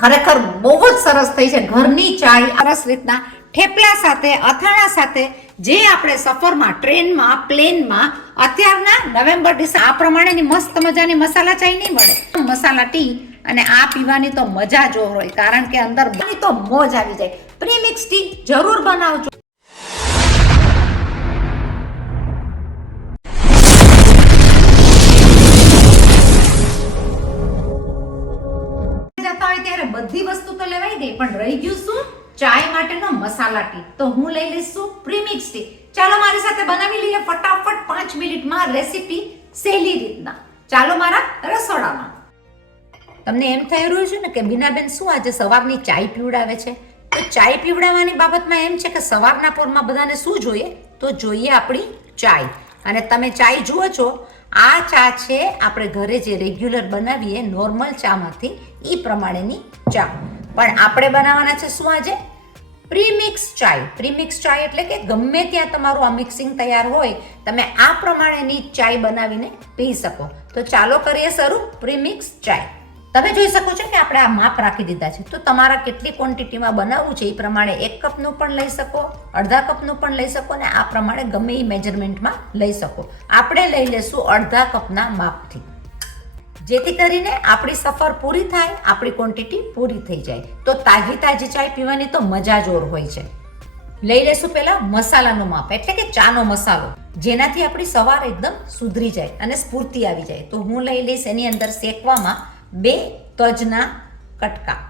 ખરેખર બહુ જ સરસ થઈ છે. ઘરની ચાય સરસ રીતના થેપલા સાથે, અથાણા સાથે, જે આપણે સફરમાં, ટ્રેનમાં, પ્લેનમાં અત્યારના નવેમ્બર ડિસેમ્બર આ પ્રમાણેની મસ્ત મજાની મસાલા ચાય નહીં મળે. મસાલા ટી અને આ પીવાની તો મજા જ હોય, કારણ કે અંદર તો મોજ આવી જાય. પ્રીમિક્સ ટી જરૂર બનાવજો. ત્યારે બધી વસ્તુ તો લેવાઈ ગઈ, પણ રહી ગયું શું? ચાય માટેનો મસાલા ટી. તો હું લઈ લઈશું પ્રીમિક્સ ટી. ચાલો મારી સાથે બનાવી લઈએ ફટાફટ 5 મિનિટમાં રેસીપી સહેલી રીતના. ચાલો મારા રસોડામાં. તમને એમ થઈ રહ્યું છે ને કે બીનાબેન શું આજે સવારની ચાય પીવડાવે છે? તો ચાય પીવડાવવાની બાબતમાં એમ છે કે સવારના પોરમાં બધાને શું જોઈએ? તો જોઈએ આપણી ચાય. અને તમે ચાય જુઓ છો, આ ચા છે આપણે ઘરે જે રેગ્યુલર બનાવીએ નોર્મલ ચામાંથી એ પ્રમાણેની ચા. પણ આપણે બનાવવાના છે શું આજે? પ્રીમિક્સ ચાય. પ્રીમિક્સ ચાય એટલે કે ગમે ત્યાં તમારું આ મિક્સિંગ તૈયાર હોય, તમે આ પ્રમાણેની ચાય બનાવીને પી શકો. તો ચાલો કરીએ શરૂ પ્રીમિક્સ ચાય. તમે જોઈ શકો છો કે આપણે આ માપ રાખી દીધા છે. તો તમારા કેટલી ક્વોન્ટિટીમાં બનાવવું છે એ પ્રમાણે 1 કપનું પણ લઈ શકો, અડધા કપનું પણ લઈ શકો, અને આ પ્રમાણે ગમે એ મેજરમેન્ટમાં લઈ શકો. આપણે લઈ લેશું અડધા કપના માપથી, જેથી કરીને આપણી સફર પૂરી થાય, આપણી ક્વોન્ટિટી પૂરી થઈ જાય. તો તાજી તાજી ચાય પીવાની તો મજા જોર હોય છે. લઈ લેશું પહેલા મસાલાનું માપ, એટલે કે ચાનો મસાલો, જેનાથી આપણી સવાર એકદમ સુધરી જાય અને સ્ફૂર્તિ આવી જાય. તો હું લઈ લઈશ એની અંદર શેકવામાં 2 તજના કટકા,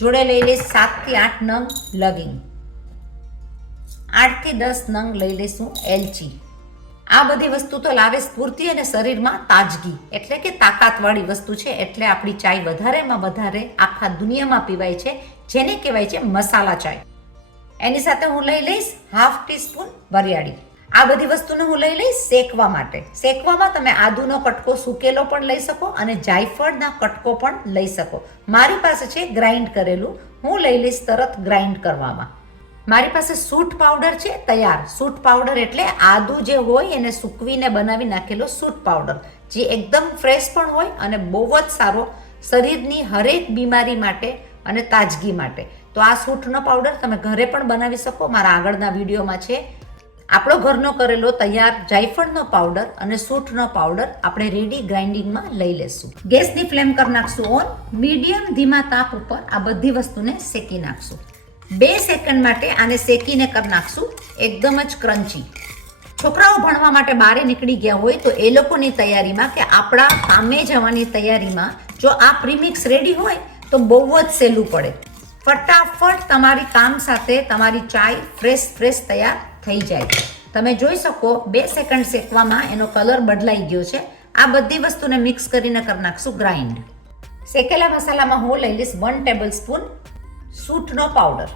જોડે લઈ લઈશ 7 થી 8 નંગ લવિંગ, 8 થી 10 નંગ લઈ લઈશું એલચી. આ બધી વસ્તુ તો લાવે સ્ફૂર્તિ અને શરીરમાં તાજગી, એટલે કે તાકાતવાળી વસ્તુ છે. એટલે આપણી ચાય વધારેમાં વધારે આખા દુનિયામાં પીવાય છે, જેને કહેવાય છે મસાલા ચાય. એની સાથે હું લઈ લઈશ 1/2 ટીસ્પૂન વરિયાળી. આ બધી વસ્તુને હું લઈ લઈશ શેકવા માટે. શેકવામાં તમે આદુનો કટકો સૂકેલો પણ લઈ શકો અને જાયફળના કટકો પણ લઈ શકો. મારી પાસે છે ગ્રાઇન્ડ કરેલું, હું લઈ લઈશ તરત ગ્રાઇન્ડ કરવામાં. મારી પાસે સૂંઠ પાવડર છે તૈયાર. સૂંઠ પાવડર એટલે આદુ જે હોય એને સૂકવીને બનાવી નાખેલો સૂંઠ પાવડર, જે એકદમ ફ્રેશ પણ હોય અને બહુ જ સારો શરીરની હરેક બીમારી માટે અને તાજગી માટે. તો આ સૂંઠનો પાવડર તમે ઘરે પણ બનાવી શકો. મારા આગળના વિડીયોમાં છે. આપણો ઘરનો કરેલો તૈયાર જાયફળનો પાવડર અને સૂંઠનો પાવડર આપણે રેડી ગ્રાઇન્ડિંગમાં લઈ લેશું. ગેસની ફ્લેમ કરી નાખશું ઓન. મીડિયમ ધીમા તાપ ઉપર આ બધી વસ્તુને શેકી નાખશું. 2 સેકન્ડ માટે આને શેકીને કરી નાખશું એકદમ જ ક્રન્ચી. છોકરાઓ ભણવા માટે બહાર નીકળી ગયા હોય તો એ લોકોની તૈયારીમાં કે આપણા કામે જવાની તૈયારીમાં જો આ પ્રીમિક્સ રેડી હોય તો બહુ જ સહેલું પડે. ફટાફટ તમારી કામ સાથે તમારી ચાય ફ્રેશ તૈયાર થઈ જાય. તમે જોઈ શકો 2 સેકન્ડ શેકવામાં એનો કલર બદલાઈ ગયો છે. આ બધી વસ્તુને મિક્સ કરીને કરી નાખશું ગ્રાઇન્ડ. શેકેલા મસાલામાં હું લઈ લઈશ 1 ટેબલ સ્પૂન સૂંઠનો પાવડર,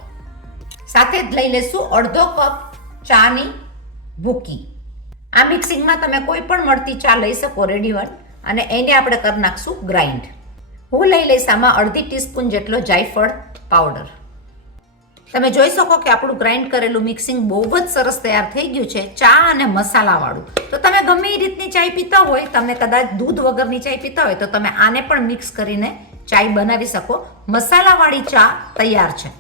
સાથે જ લઈ લઈશું અડધો કપ ચાની ભૂકી. આ મિક્સિંગમાં તમે કોઈ પણ મળતી ચા લઈ શકો રેડી વન, અને એને આપણે કરી નાખશું ગ્રાઇન્ડ. હું લઈ લઈશ આમાં અડધી ટીસ્પૂન જેટલો જાયફળ પાવડર. તમે જોઈ શકો કે આપણું ગ્રાઇન્ડ કરેલું મિક્સિંગ બહુ જ સરસ તૈયાર થઈ ગયું છે, ચા અને મસાલાવાળું. તો તમે ગમે એ રીતની ચાય પીતા હોય, તમે કદાચ દૂધ વગરની ચાય પીતા હોય તો તમે આને પણ મિક્સ કરીને ચાય બનાવી શકો. મસાલાવાળી ચા તૈયાર છે.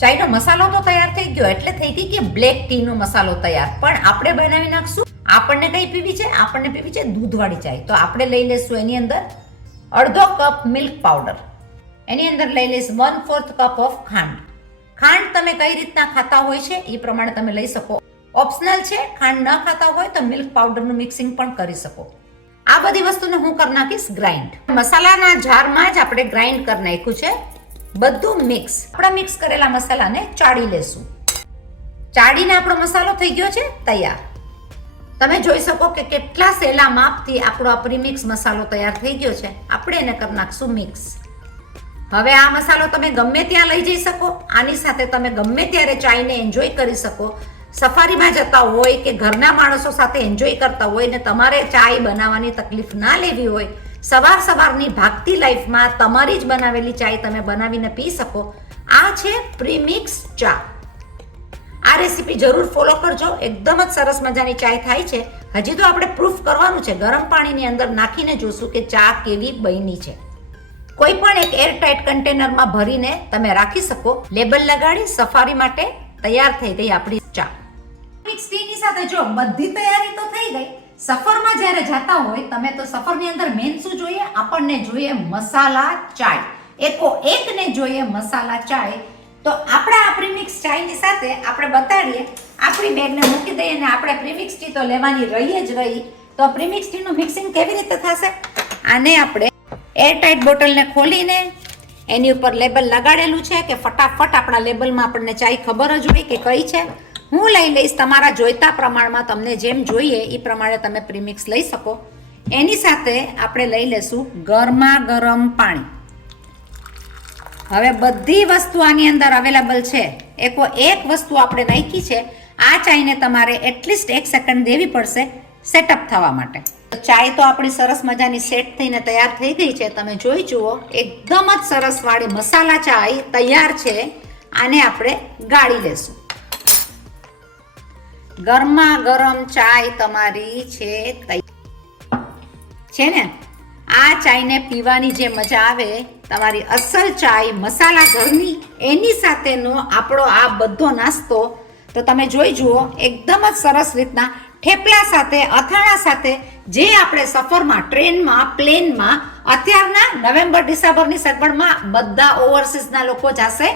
ચાયનો મસાલો તો તૈયાર થઈ ગયો, એટલે થઈ ગઈ કે બ્લેક ટીનો મસાલો તૈયાર. પણ આપણે બનાવી નાખશું, આપણને કઈ પીવી છે? આપણને પીવી છે દૂધવાળી ચાય. તો આપણે લઈ લઈશું એની અંદર અડધો કપ મિલ્ક પાવડર, એની અંદર લઈ લઈશ 1/4 કપ ઓફ ખાંડ. ખાંડ તમે કઈ રીતના ખાતા હોય છે એ પ્રમાણે તમે લઈ શકો. ઓપ્શનલ છે, ખાંડ ન ખાતા હોય તો મિલ્ક પાવડરનું મિક્સિંગ પણ કરી શકો. આ બધી વસ્તુને હું કરી નાખીશ ગ્રાઇન્ડ. મસાલાના જારમાં જ આપણે ગ્રાઇન્ડ કરી નાખ્યું છે બધું મિક્સ. આપણા મિક્સ કરેલા મસાલાને ચાળી લેશું. ચાળીને આપણો મસાલો થઈ ગયો છે તૈયાર. તમે જોઈ શકો કે કેટલા સહેલા માપથી આપણો આ પ્રીમિક્સ મસાલો તૈયાર થઈ ગયો છે. આપણે એને કરી નાખશું મિક્સ. હવે આ મસાલો તમે ગમે ત્યાં લઈ જઈ શકો. આની સાથે તમે ગમે ત્યારે ચાયને એન્જોય કરી શકો. સફારીમાં જતા હોય કે ઘરના માણસો સાથે એન્જોય કરતા હોય ને તમારે ચાય બનાવવાની તકલીફ ના લેવી હોય, સવારની ભાગતી લાઈફમાં તમારી જ બનાવેલી ચાય તમે બનાવીને પી શકો. આ છે પ્રીમિક્સ ચા. આ રેસીપી જરૂર ફોલો કરજો. એકદમ જ સરસ મજાની ચાય થાય છે. હજી તો આપણે પ્રૂફ કરવાનું છે. ગરમ પાણીની અંદર નાખીને જોશું કે ચા કેવી બની છે. કોઈ પણ એક એરટાઇટ કન્ટેનરમાં ભરીને તમે રાખી શકો. લેબલ લગાડી સફારી માટે તૈયાર થઈ ગઈ આપણી ચા. પ્રીમિક્સ ટીની સાથે જો બધી તૈયારી તો થઈ ગઈ. સફરમાં જ્યારે જાતા હોય તમે તો સફરની અંદર મેન શું જોઈએ? આપણને જોઈએ મસાલા ચાય. એકને જોઈએ મસાલા ચાય. તો આપણે આ પ્રીમિક્સ ચાયની સાથે આપણે બતાડીએ, આપણી બેગને મૂકી દઈએ અને આપણે પ્રીમિક્સ ટી તો લેવાની રહી જ રહી. તો પ્રીમિક્સ ટીનું મિક્સિંગ કેવી રીતે થશે? આને આપણે એરટાઇટ બોટલને ખોલીને એની ઉપર લેબલ લગાડેલું છે કે ફટાફટ આપણા લેબલમાં આપણને ચાય ખબર જ હોય કે કઈ છે. હું લઈ લઈશ, તમારા જોઈતા પ્રમાણમાં તમને જેમ જોઈએ એ પ્રમાણે તમે પ્રીમિક્સ લઈ શકો. એની સાથે આપણે લઈ લેશું ગરમા ગરમ પાણી. હવે બધી વસ્તુ આની અંદર અવેલેબલ છે. એક વસ્તુ આપણે નાખી છે. આ ચાયને તમારે એટલીસ્ટ 1 સેકન્ડ દેવી પડશે સેટઅપ થવા માટે. ચાય તો આપણી સરસ મજાની સેટ થઈને તૈયાર થઈ ગઈ છે. તમે જોઈ જુઓ, એકદમ જ સરસ વાળી મસાલા ચાય તૈયાર છે. આને આપણે ગાળી લેશું. ગરમા ગરમ ચાય તમારી છે તૈયાર છે ને? આ ચાયને પીવાની જે મજા આવે, તમારી અસલ ચાય મસાલા ઘરની, એની સાથેનો આપણો આ બધો નાસ્તો તો તમે જોઈ જુઓ, એકદમ જ સરસ રીતના થેપલા સાથે, અથાણા સાથે, જે આપણે સફરમાં, ટ્રેનમાં, પ્લેનમાં, અત્યારના નવેમ્બર ડિસેમ્બરની સગવડમાં બધા ઓવરસીઝના લોકો જશે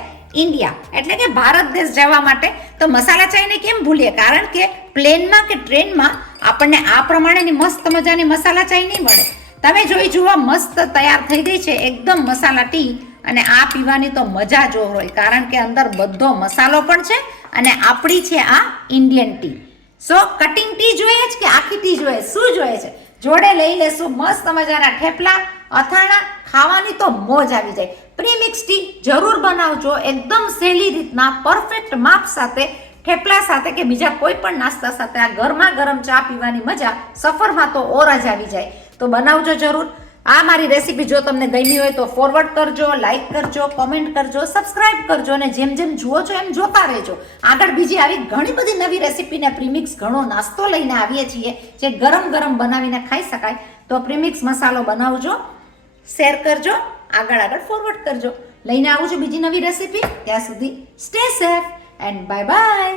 ઇન્ડિયા, એટલે કે ભારત દેશ જવા માટે. તો મસાલા ચાયને કેમ ભૂલીએ? કારણ કે પ્લેનમાં કે ટ્રેનમાં આપણને આ પ્રમાણેની મસ્ત મજાની મસાલા ચાય નહીં મળે. તમે જોઈ જુઓ, મસ્ત તૈયાર થઈ ગઈ છે એકદમ મસાલા ટી. અને આ પીવાની તો મજા જો હોય, કારણ કે અંદર બધો મસાલો પણ છે અને આપણી છે આ ઇન્ડિયન ટી. સો કટિંગ ટી જોઈએ છે કે આખી ટી જોઈએ? શું જોઈએ છે? જોડે લઈ લેશું મસ્ત મજાના થેપલા, અથાણા. ખાવાની તો મોજ આવી જાય. પ્રીમિક્સ ટી જરૂર બનાવજો, એકદમ સહેલી રીતના, પરફેક્ટ માપ સાથે, થેપલા સાથે કે બીજા કોઈ પણ નાસ્તા સાથે આ ગરમા ગરમ ચા પીવાની મજા સફરમાં તો ઓર જ આવી જાય. તો બનાવજો જરૂર. આ મારી રેસીપી જો તમને ગમી હોય તો ફોરવર્ડ કરજો, લાઈક કરજો, કોમેન્ટ કરજો, સબસ્ક્રાઇબ કરજો અને જેમ જેમ જુઓ છો એમ જોતા રહેજો. આગળ બીજી આવી ઘણી બધી નવી રેસીપીને પ્રીમિક્સ ઘણો નાસ્તો લઈને આવીએ છીએ જે ગરમ ગરમ બનાવીને ખાઈ શકાય. તો પ્રીમિક્સ મસાલો બનાવજો, શેર કરજો, આગળ ફોરવર્ડ કરજો. લઈને આવું છું બીજી નવી રેસીપી. ત્યાં સુધી stay safe and bye bye.